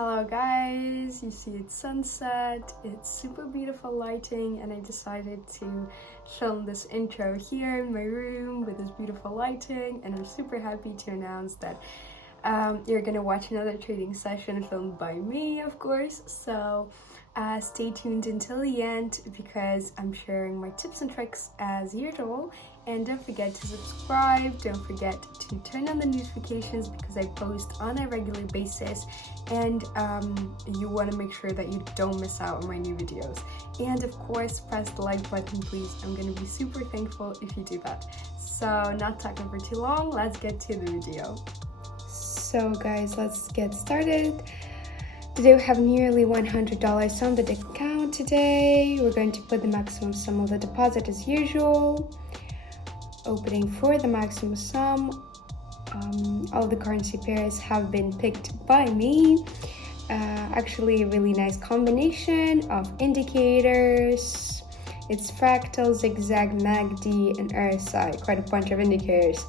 Hello guys, you see it's sunset, it's super beautiful lighting, and I decided to film this intro here in my room with this beautiful lighting, and I'm super happy to announce that you're gonna watch another trading session filmed by me, of course. So stay tuned until the end because I'm sharing my tips and tricks as usual. And don't forget to subscribe, don't forget to turn on the notifications because I post on a regular basis, and you want to make sure that you don't miss out on my new videos. And of course, press the like button please. I'm going to be super thankful if you do that. So not talking for too long, let's get to the video. So guys, let's get started. Today we have nearly $100 on the account today. We're going to put the maximum sum of the deposit as usual. Opening for the maximum sum. All the currency pairs have been picked by me. Actually, a really nice combination of indicators. It's fractal, zigzag, MACD, and RSI. Quite a bunch of indicators.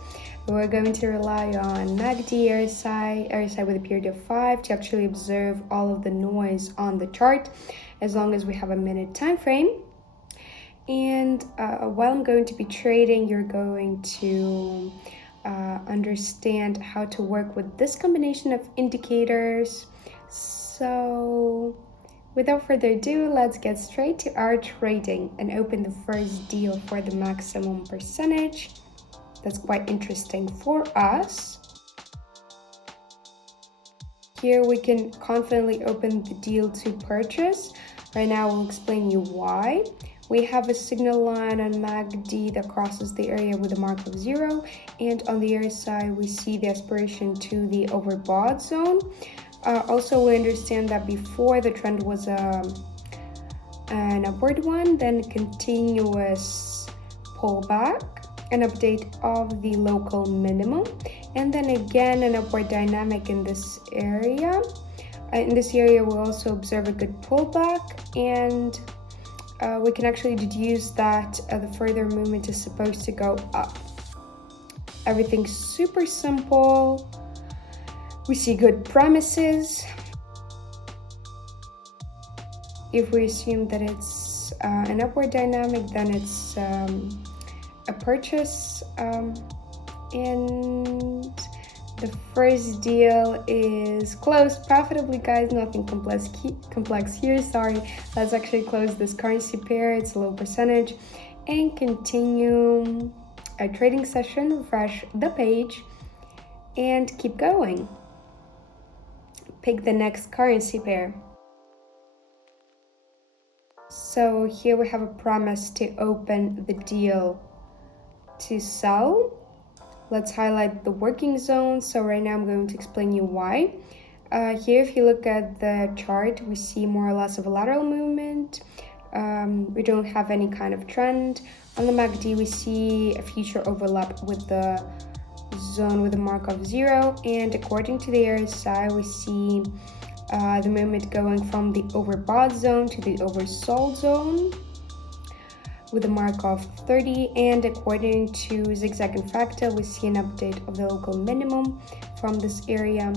We're going to rely on MACD, RSI with a period of 5 to actually observe all of the noise on the chart, as long as we have a minute time frame. And while I'm going to be trading, you're going to understand how to work with this combination of indicators. So without further ado, let's get straight to our trading and open the first deal for the maximum percentage. That's quite interesting for us. Here we can confidently open the deal to purchase. Right now we'll explain you why. We have a signal line on MACD that crosses the area with a mark of 0, and on the RSI we see the aspiration to the overbought zone. Also, we understand that before the trend was an upward one, then continuous pullback, an update of the local minimum, and then again an upward dynamic in this area. In this area we'll also observe a good pullback, and we can actually deduce that the further movement is supposed to go up. Everything's super simple. We see good premises. If we assume that it's an upward dynamic, then it's a purchase. And the first deal is closed profitably, guys. Nothing complex here, sorry. Let's actually close this currency pair. It's a low percentage and continue a trading session. Refresh the page and keep going. Pick the next currency pair. So here we have a promise to open the deal to sell. Let's highlight the working zone. So right now I'm going to explain you why. Here, if you look at the chart, we see more or less of a lateral movement. We don't have any kind of trend. On the MACD, we see a future overlap with the zone with a mark of 0. And according to the RSI, we see the movement going from the overbought zone to the oversold zone with a mark of 30, and according to zigzag and fractal we see an update of the local minimum from this area,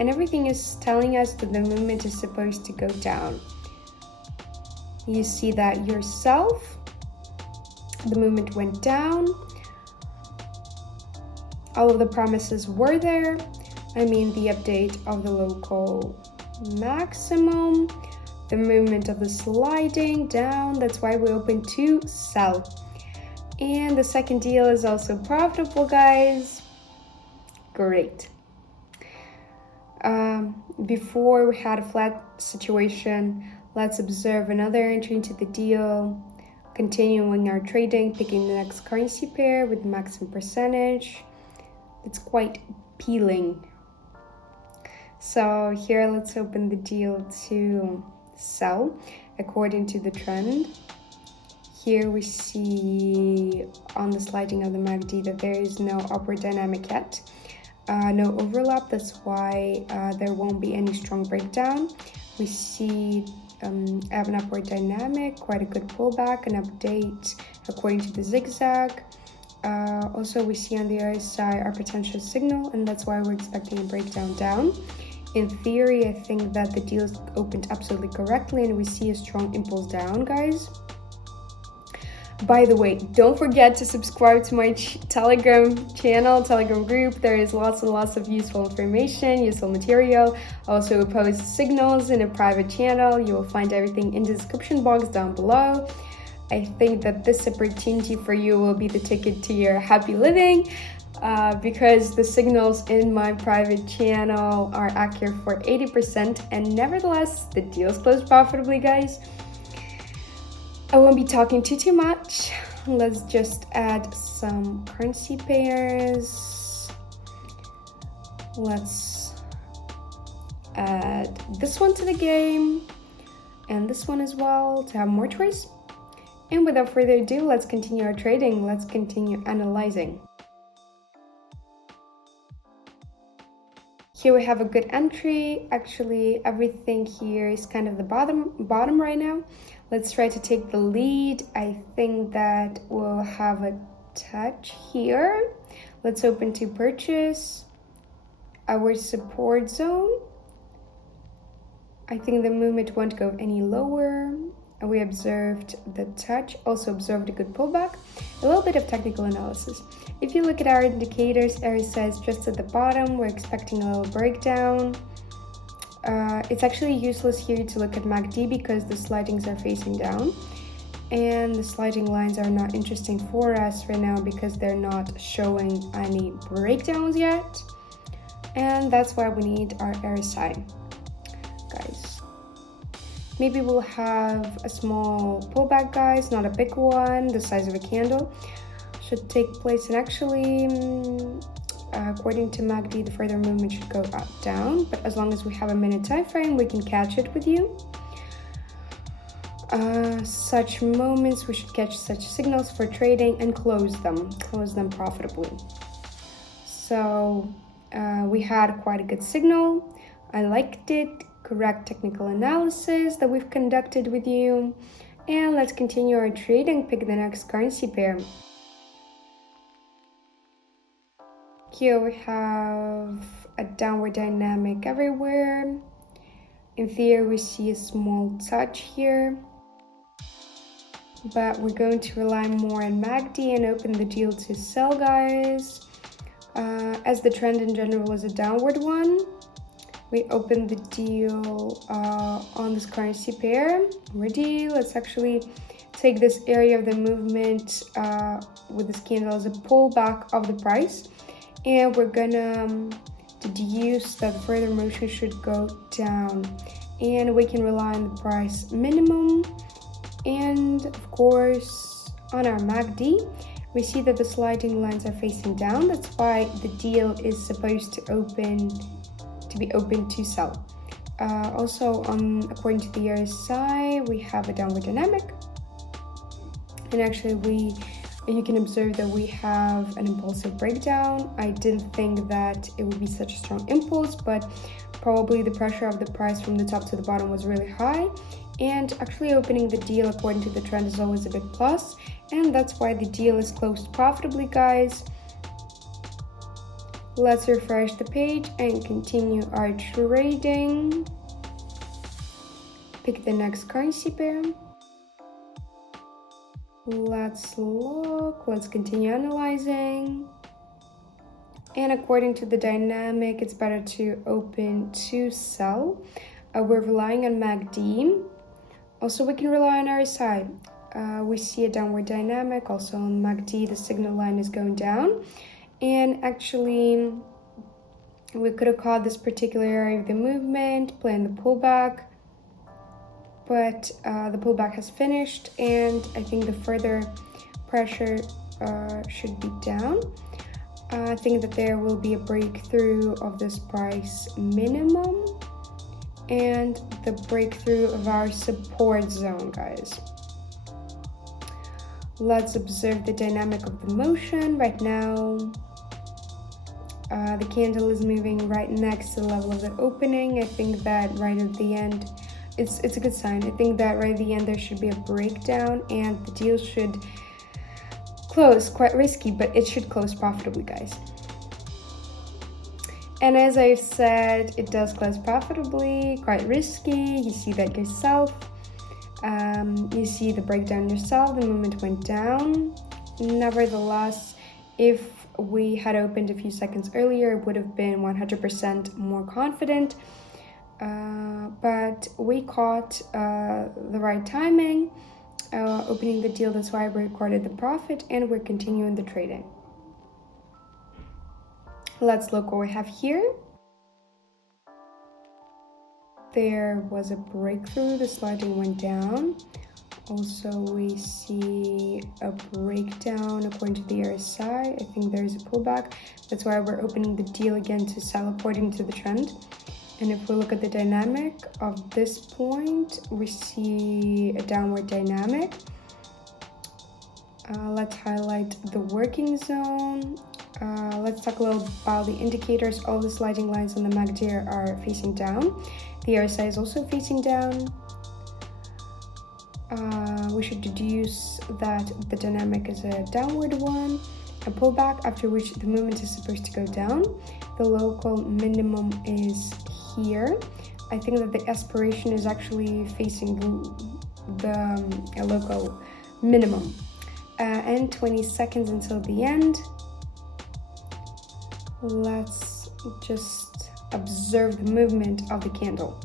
and everything is telling us that the movement is supposed to go down. You see that yourself, the movement went down, all of the promises were there. I mean, the update of the local maximum, the movement of the sliding down. That's why we open to sell. And the second deal is also profitable, guys. Great. Before we had a flat situation, let's observe another entry into the deal, continuing our trading, picking the next currency pair with maximum percentage. It's quite appealing. So here let's open the deal to sell according to the trend. Here we see on the sliding of the MACD that there is no upward dynamic yet, no overlap. That's why there won't be any strong breakdown. We see have an upward dynamic, quite a good pullback, an update according to the zigzag. Also we see on the RSI our potential signal, and that's why we're expecting a breakdown down. In theory, I think that the deal is opened absolutely correctly and we see a strong impulse down, guys. By the way, don't forget to subscribe to my Telegram channel, Telegram group. There is lots and lots of useful information, useful material. I also post signals in a private channel. You will find everything in the description box down below. I think that this opportunity for you will be the ticket to your happy living, because the signals in my private channel are accurate for 80%, and nevertheless, the deals close profitably, guys. I won't be talking too much. Let's just add some currency pairs. Let's add this one to the game and this one as well to have more choice. And without further ado, let's continue our trading. Let's continue analyzing. Here we have a good entry. Actually, everything here is kind of the bottom right now. Let's try to take the lead. I think that we'll have a touch here. Let's open to purchase our support zone. I think the movement won't go any lower. We observed the touch, also observed a good pullback. A little bit of technical analysis. If you look at our indicators, RSI is just at the bottom. We're expecting a little breakdown. It's actually useless here to look at MACD because the slidings are facing down. And the sliding lines are not interesting for us right now because they're not showing any breakdowns yet. And that's why we need our RSI, guys. Maybe we'll have a small pullback, guys, not a big one, the size of a candle should take place. And actually, according to MACD, the further movement should go up, down, but as long as we have a minute time frame, we can catch it with you. Such moments, we should catch such signals for trading and close them profitably. So we had quite a good signal. I liked it. Correct technical analysis that we've conducted with you. And let's continue our trade and pick the next currency pair. Here we have a downward dynamic everywhere. In theory, we see a small touch here, but we're going to rely more on MACD and open the deal to sell, guys. As the trend in general is a downward one, we open the deal on this currency pair. Ready? Let's actually take this area of the movement with this candle as a pullback of the price. And we're gonna deduce that further motion should go down. And we can rely on the price minimum. And of course, on our MACD, we see that the sliding lines are facing down. That's why the deal is supposed to be open to sell. Also, according to the RSI, we have a downward dynamic. And actually, you can observe that we have an impulsive breakdown. I didn't think that it would be such a strong impulse, but probably the pressure of the price from the top to the bottom was really high. And actually opening the deal according to the trend is always a big plus. And that's why the deal is closed profitably, guys. Let's refresh the page and continue our trading. Pick the next currency pair. Let's look, let's continue analyzing. And according to the dynamic, it's better to open to sell. We're relying on MACD. Also, we can rely on RSI. We see a downward dynamic. Also on MACD, the signal line is going down. And actually, we could have caught this particular area of the movement, playing the pullback. But the pullback has finished, and I think the further pressure should be down. I think that there will be a breakthrough of this price minimum and the breakthrough of our support zone, guys. Let's observe the dynamic of the motion right now. The candle is moving right next to the level of the opening. I think that right at the end, it's a good sign. I think that right at the end there should be a breakdown and the deal should close. Quite risky, but it should close profitably, guys. And as I've said, it does close profitably, quite risky. You see that yourself. You see the breakdown yourself. The movement went down. Nevertheless, if we had opened a few seconds earlier, it would have been 100% more confident. But we caught the right timing, opening the deal. That's why we recorded the profit, and we're continuing the trading. Let's look what we have here. There was a breakthrough, the sliding went down. Also, we see a breakdown according to the RSI. I think there's a pullback. That's why we're opening the deal again to sell according to the trend. And if we look at the dynamic of this point, we see a downward dynamic. Let's highlight the working zone. Let's talk a little about the indicators. All the sliding lines on the MACD are facing down. The RSI is also facing down. We should deduce that the dynamic is a downward one, a pullback, after which the movement is supposed to go down. The local minimum is here. I think that the aspiration is actually facing the local minimum. And 20 seconds until the end. Let's just observe the movement of the candle.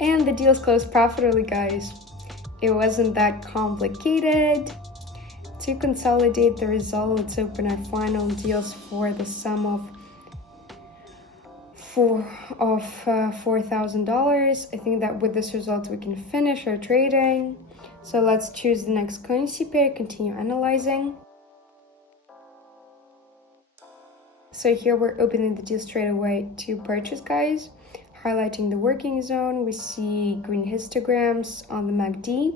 And the deal's closed profitably, guys. It wasn't that complicated. To consolidate the result, let's open our final deals for the sum of $4,000. I think that with this result we can finish our trading. So let's choose the next currency pair, continue analyzing. So here we're opening the deal straight away to purchase, guys. Highlighting the working zone, we see green histograms on the MACD.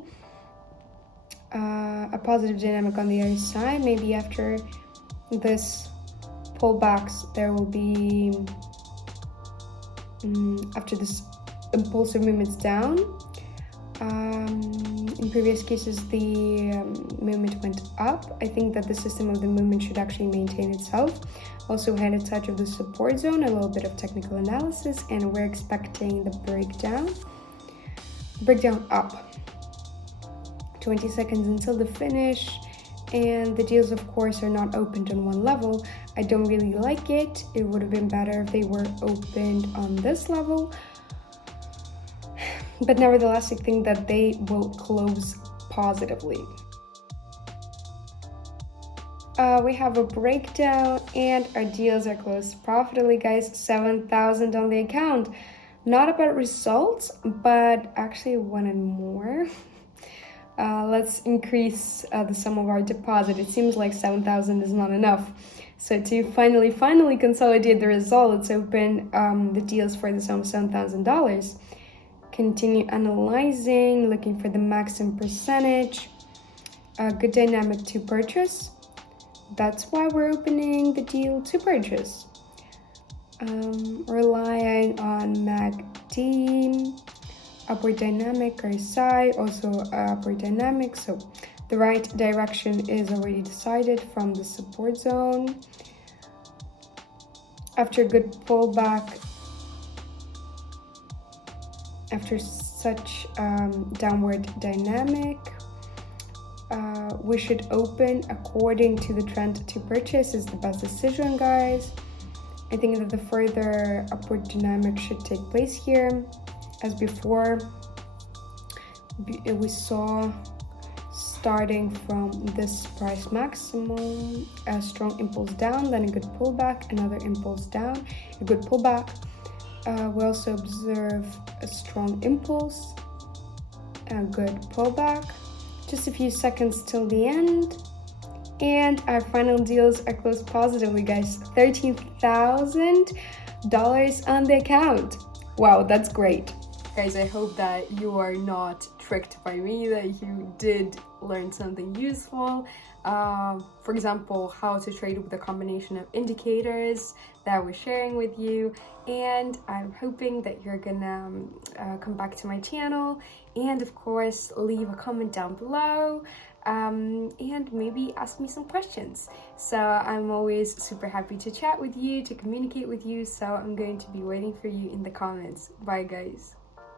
A positive dynamic on the RSI. Maybe after this pullbacks there will be after this impulsive movements down. In previous cases the movement went up. I think that the system of the movement should actually maintain itself. Also had a touch of the support zone, a little bit of technical analysis, and we're expecting the breakdown up. 20 seconds until the finish, and the deals of course are not opened on one level. I don't really like it. It would have been better if they were opened on this level, but nevertheless I think that they will close positively. We have a breakdown and our deals are closed profitably, guys. 7,000 on the account. Not about results, but actually wanted more. Let's increase the sum of our deposit. It seems like 7,000 is not enough. So to finally consolidate the result, let's open the deals for the sum of $7,000. Continue analyzing, looking for the maximum percentage. Good dynamic to purchase. That's why we're opening the deal to purchase. Relying on MACD. Upward dynamic, RSI, also upward dynamic. So the right direction is already decided from the support zone. After a good pullback, after such downward dynamic, we should open according to the trend to purchase is the best decision, guys. I think that the further upward dynamic should take place here. As before, we saw starting from this price maximum, a strong impulse down, then a good pullback, another impulse down, a good pullback. We also observe a strong impulse, a good pullback. Just a few seconds till the end. And our final deals are closed positively, guys. $13,000 on the account. Wow, that's great. Guys, I hope that you are not tricked by me, that you did learn something useful. For example, how to trade with a combination of indicators that we're sharing with you. And I'm hoping that you're gonna come back to my channel and of course leave a comment down below. and maybe ask me some questions. So I'm always super happy to chat with you, to communicate with you, so I'm going to be waiting for you in the comments. Bye guys.